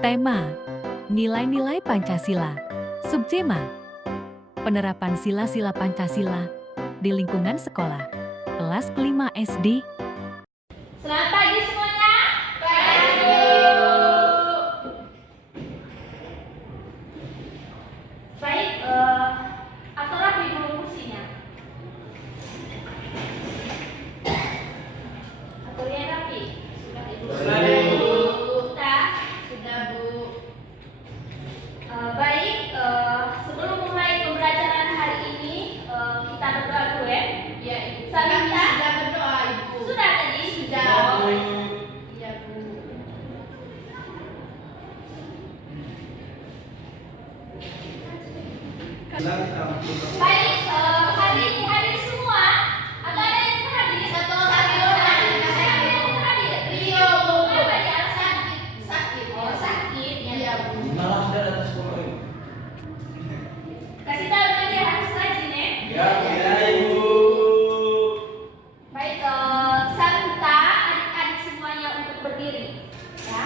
Tema: Nilai-nilai Pancasila. Subtema: Penerapan sila-sila Pancasila di lingkungan sekolah. Kelas kelima SD. Selamat pagi semuanya. Pagi. Baik, atur rapi dulu kursinya. Aturnya rapi. Sudah Ibu? Sudah, Bu. Sudah? Sudah, Bu. Baik, sebelum mulai pembelajaran hari ini, kita berdoa dulu ya. Iya, Ibu. Saminta? Kami sudah berdoa, Ibu. Sudah tadi? Sudah. Oh, Iya, Bu. baik, hari ini hadir semua atau ada yang tidak hadir? Satu orang yang hadir. Siapa yang tidak hadir? Rio, Bu. Kenapa dia alasan? Sakit. Oh, sakit. Iya, Bu. Malah sudah datang sekolah ini. Kasih tahu kan dia harus rajin ya. Ya, Ibu. Baik, saya minta adik-adik semuanya untuk berdiri, ya.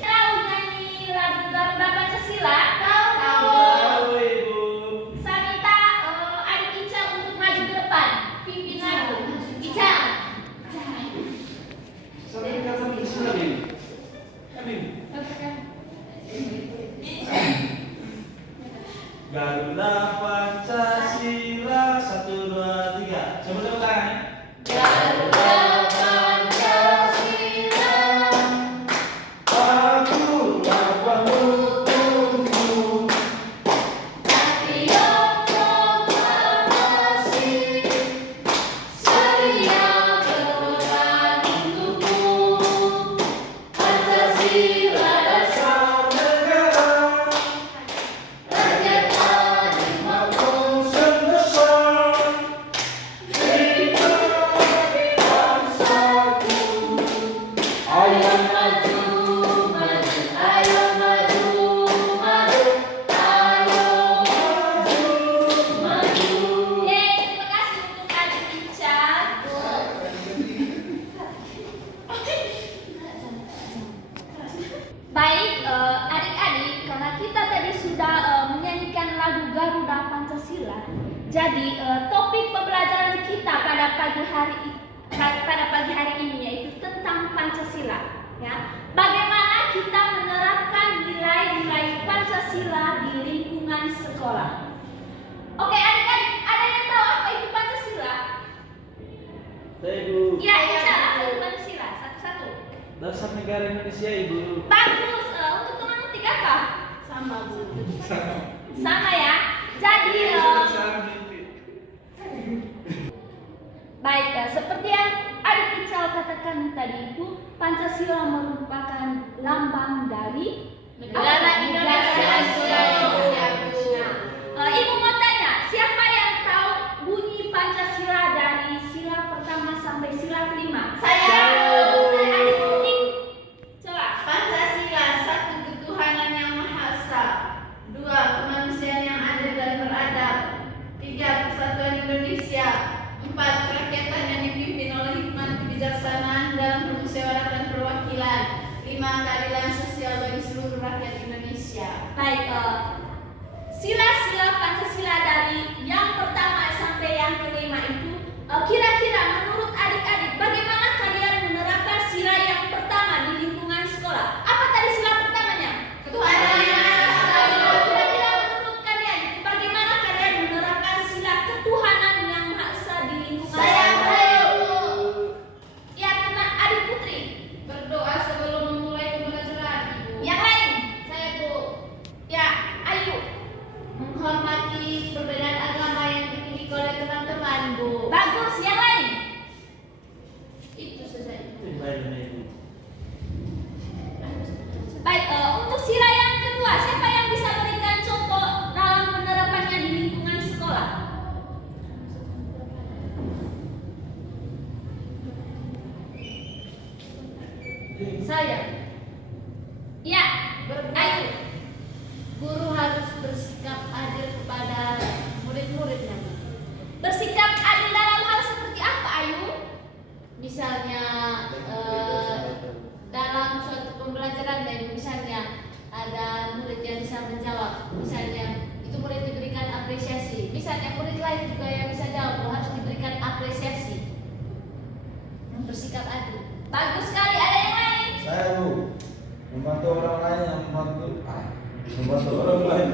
Tahu nyanyi lagu Garuda Pancasila? Tahu, Ibu. Saya minta adik Ica untuk maju ke depan, pimpin lagu. Ica. Sampai kapan Pancasila, Bim? Bim. Garuda Pancasila 1, 2, 3. Coba tepuk tangan. Garuda Pancasila, Aku dapat untukmu. Patriot proklamasi, setia berkorban untukmu. Pancasila dasar Negara rakyat adil makmur, sebesar kita di bangsaku. Ayo maju, maju, ayo maju, maju, ayo maju, maju. Terima kasih untuk adik Ica. Baik, adik-adik, karena kita tadi sudah menyanyikan lagu Garuda Pancasila, jadi topik pembelajaran kita pada pagi hari ini yaitu tentang Pancasila. Ya, bagaimana kita menerapkan nilai-nilai Pancasila di lingkungan sekolah. Oke, adik-adik, ada yang tahu apa itu Pancasila? Saya, Ibu. Ya, Ica, apa itu Pancasila? Satu-satu. Dasar negara Indonesia, Ibu. Bagus, untuk teman tiga apa? Sama, Bu. Sama ya. Jadi, baik, seperti yang adik Ical katakan tadi itu, Pancasila merupakan lambang dari Negara Indonesia, Indonesia, Bu. Nah, Ibu mau tanya, siapa yang tahu bunyi Pancasila dari sila pertama sampai sila kelima? Saya. Adik Putih, coba. Pancasila, satu ketuhanan yang maha esa, dua kemanusiaan yang adil dan beradab, tiga persatuan Indonesia, empat kerakyatan yang dipimpin oleh hikmat kebijaksanaan dalam permusyawaratan dan perwakilan, lima keadilan sosial bagi seluruh rakyat Indonesia. Baik, sila-sila Pancasila dari yang pertama sampai yang kelima itu, kira-kira menurut adik-adik bagaimana kalian menerapkan sila yang pertama di lingkungan sekolah? Apa tadi sila pertamanya? Ketuhanan yang maha esa. Kira-kira menurut kalian bagaimana kalian menerapkan sila ketuhanan yang maha esa di lingkungan Saya sekolah? tahu. Ya, teman adik Putri. Berdoa sebelum memulai pembelajaran, Ibu. Yang lain? Saya, Bu. Ya, Ayu. Menghormati perbedaan agama yang dimiliki oleh teman-teman, Bu. Bagus, yang lain? Itu saja. Baik, Ibu. Baik, untuk sila yang kedua, siapa yang bisa berikan contoh dalam penerapannya di lingkungan sekolah? Saya. Ya, Ayu. Guru harus bersikap adil kepada murid-muridnya. Bersikap adil dalam hal seperti apa, Ayu? Bisa misalnya dalam suatu pembelajaran dan misalnya ada murid yang bisa menjawab, misalnya itu murid diberikan apresiasi, misalnya murid lain juga yang bisa jawab harus diberikan apresiasi, bersikap adil. Bagus sekali. Ada yang lain? Saya Bu, membantu orang lain yang membantu orang lain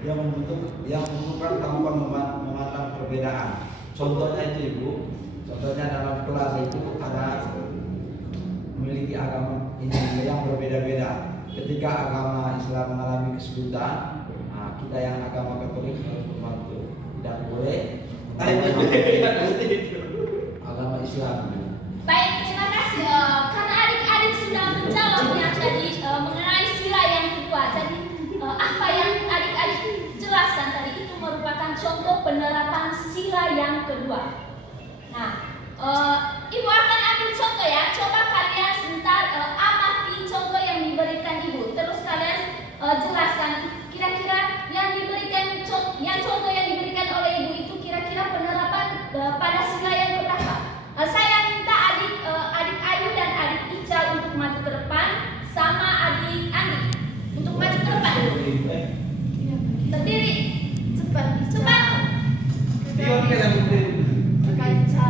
yang membutuhkan tanpa memandang perbedaan. Contohnya itu Ibu, contohnya dalam kelas itu ada memiliki agama ini yang berbeda-beda. Ketika agama Islam mengalami kesulitan, kita yang agama Katolik harus membantu. Tidak boleh agama Islam. Baik, terima kasih. Karena adik-adik sudah menjawabnya tadi mengenai sila yang kedua. Jadi apa yang adik-adik jelaskan tadi itu merupakan contoh penerapan sila yang kedua. Nah, Ibu akan ambil contoh ya. Coba kalian sebentar amati contoh yang diberikan Ibu. Terus kalian jelaskan kira-kira yang diberikan contoh yang diberikan oleh Ibu itu kira-kira penerapan pada sila yang keberapa? Saya minta adik Ayu dan adik Ica untuk maju ke depan, sama adik Andi untuk maju ke depan. Berdiri. Cepat. Dia orang yang Kaca.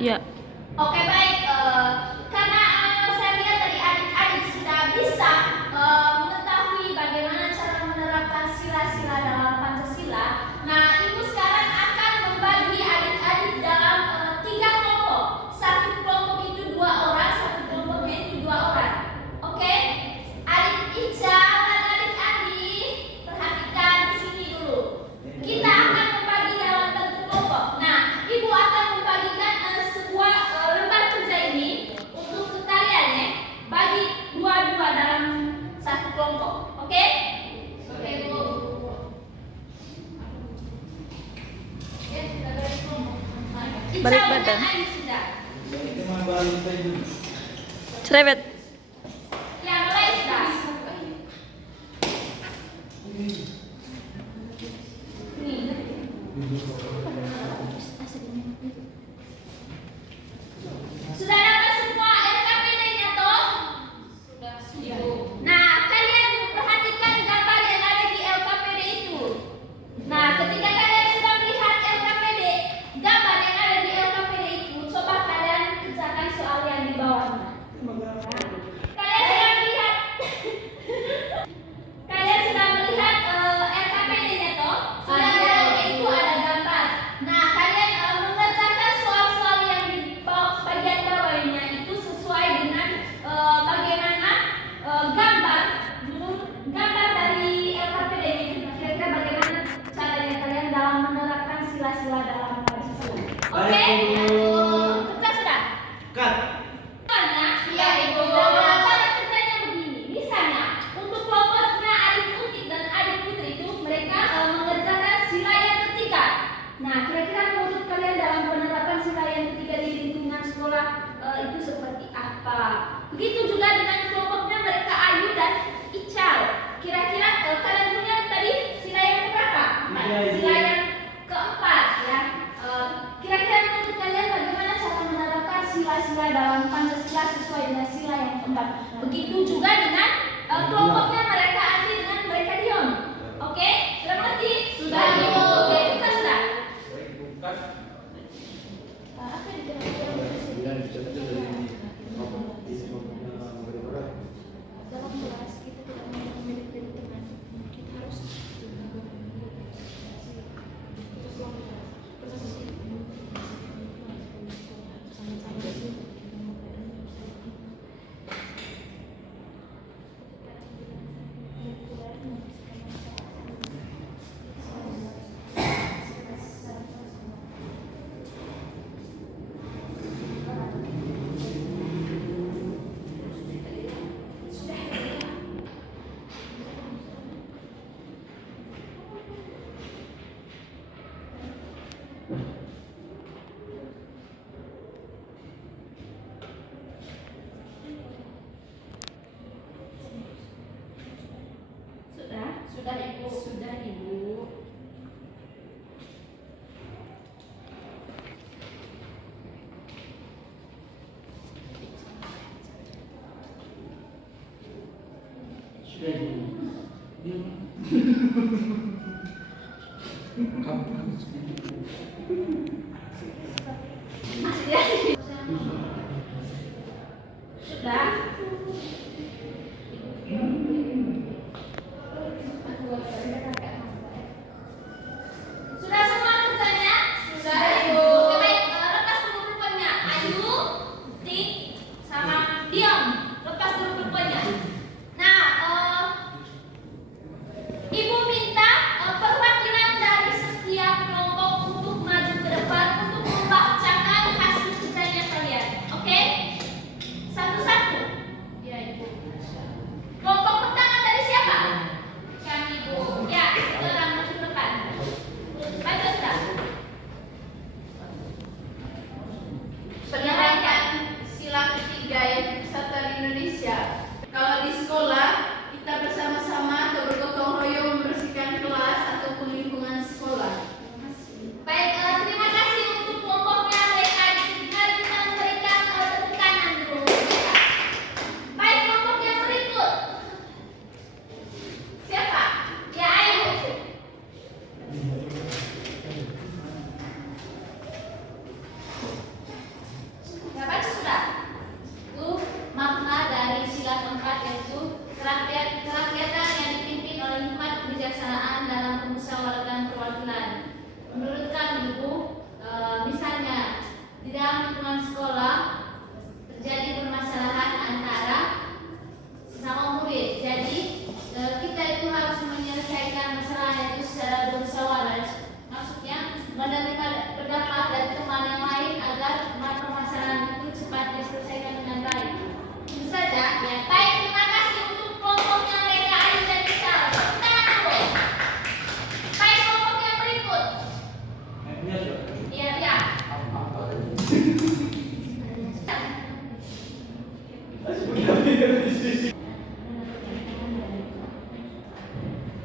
Ya. Oke, baik. Karena saya lihat tadi adik-adik sudah bisa mengetahui bagaimana cara menerapkan sila-sila dalam Pancasila. Nah, ibu sekarang akan membagi adik-adik dalam 3 kelompok. Satu kelompok itu 2 orang, satu kelompoknya itu 2 orang. Oke? Adik Ica dan adik Andi, perhatikan di sini dulu. Kita akan membagi dalam bentuk kelompok. Nah, ibu akan membagikan sebuah lembar kerja ini untuk kalian ya. Bagi 2-2 dalam satu kelompok. Oke? Oke, Bu. Ya, kita bagi kelompok. Ica Balik dengan badan. Andi sudah. Itu mah balik tadi. Cerewet. Ya, mulai sudah. Nih. Sudah dapat semua LKPD-nya toh? Sudah. Nah, kalian perhatikan gambar yang ada di LKPD itu. Nah, ketika kalian sudah melihat LKPD, gambar yang ada di LKPD itu, coba kalian kerjakan soal yang di bawahnya. Kalian sudah melihat Kalian sudah melihat LKPD-nya toh? Sudah ada itu ada gambar. Nah, kalian mengerjakan soal-soal yang di bagian bawahnya itu sesuai dengan bagaimana gambar dari LKPD-nya itu. Kira-kira bagaimana caranya kalian dalam menerapkan sila-sila dalam Pancasila. Oke? Baik, Ibu. Kerja sudah? Cut. Misalnya, ya Ibu, cara kerjanya begini. Misalnya, untuk kelompoknya adik Utik dan adik Putri itu mereka mengerjakan sila yang ketiga. Nah, kira-kira menurut kalian dalam penerapan sila yang ketiga di lingkungan sekolah itu seperti apa? Begitu juga dengan kelompoknya mereka Ayu dan Ical. Kira-kira kalian punya tadi sila yang keberapa? Iya, Ibu. Sila yang keempat ya. Kira-kira menurut kalian bagaimana cara menerapkan sila-sila dalam Pancasila sesuai dengan sila yang keempat? Begitu juga dengan kelompoknya mereka Andi dengan mereka Dion. Oke? Sudah mengerti? Sudah. Oke, kita sudah. Apa yang kira-kira Bilang bisa aja dari ini. dalam kelas kita tidak memilih teman. Kita harus sudah Ibu. Sudah Ibu. Sudah, Ibu. Masih ya? Sudah. Sudah semua kerjanya? Sudah Ibu. Oke, baik. Lepas dulu pulpennya. Ayu, Tik, sama Dion. Lepas dulu pulpennya. Nah, Ibu minta perwakilan dari setiap kelompok untuk maju ke depan untuk membacakan hasil kerjanya kalian. Oke? Satu-satu. Ya, Ibu. menerima pendapat dari teman yang lain agar permasalahan itu cepat diselesaikan dengan baik. Itu saja. Ya, baik. Terima kasih untuk kelompoknya mereka Ayu dan Misal. Tepuk tangan dulu. Baik, kelompok yang berikut. Punya sudah. Iya, iya.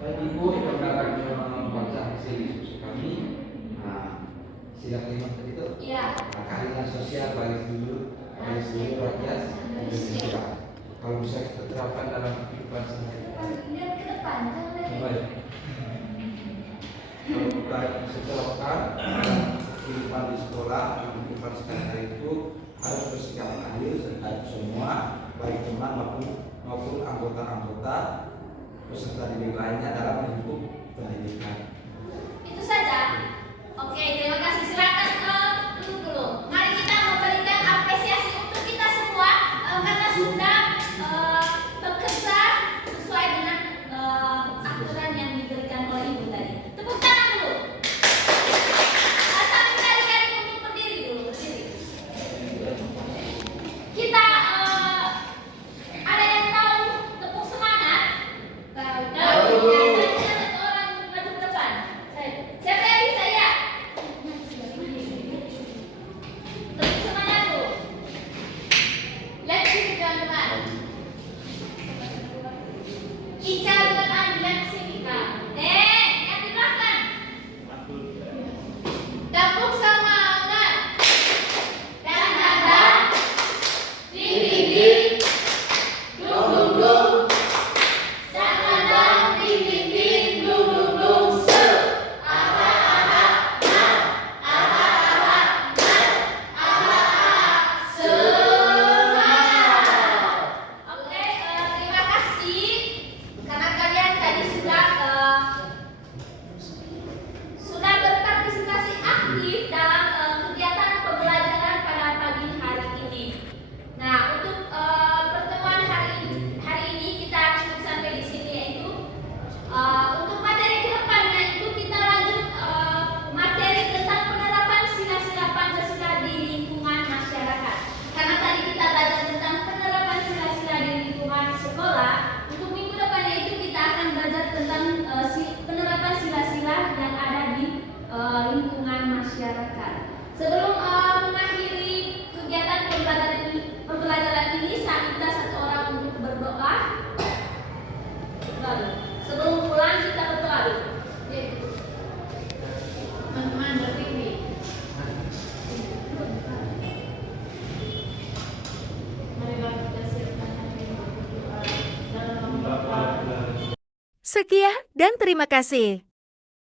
Baik Ibu, perkenalkan nama membaca hasil diskusi kami. Nah, sidang 5 tadi itu Iya. keadilan sosial bagi seluruh rakyat Indonesia. Kalau bisa kita terapkan dalam kehidupan sehari-hari. Lihat ke depan, jangan lihat. Baik. Kalau kita bisa terapkan dalam kehidupan di sekolah, kehidupan sehari-hari itu harus bersikap adil terhadap semua, baik teman maupun anggota-anggota peserta didik lainnya dalam lingkup pendidikan. Itu saja. Oke, terima kasih. Silakan duduk dulu. Mari kita memberikan apresiasi untuk kita semua karena sudah bekerja sesuai dengan aturan yang diberikan oleh Ibu tadi. Tepuk tangan dulu. Sambil adik-adik untuk berdiri dulu, berdiri. Kita ada yang tahu tepuk semangat? Tahu. Saya satu orang maju ke depan. Siapa yang bisa ya? Tepuk semangat dulu. Lihat sini teman-teman. Ica dengan Andi lihat sini kak. Yang di belakang. Tepuk semangat. Dan nada. Ding ding ding. Dung dung dung. Sanadang ding ding ding. Dung dung dung. Se. Aha aha nah. Aha aha nah. Aha aha semangat. Oke, terima kasih karena kalian tadi sudah berpartisipasi aktif dalam kegiatan pembelajaran pada pagi hari ini. Nah, untuk pertemuan hari ini kita cukup sampai di sini, yaitu untuk materi kedepannya itu kita lanjut materi tentang penerapan sila-sila Pancasila di lingkungan masyarakat. Karena tadi kita belajar tentang penerapan sila-sila di lingkungan sekolah, untuk minggu depannya itu kita akan belajar tentang penerapan sila-sila yang ada di lingkungan masyarakat. Sebelum mengakhiri kegiatan pembelajaran ini, saya minta satu orang untuk berdoa. Lalu, sebelum pulang kita berdoa dulu. Teman-teman berdiri. Marilah kita siapkan hati untuk berdoa dalam nama Bapa. Sekian dan terima kasih.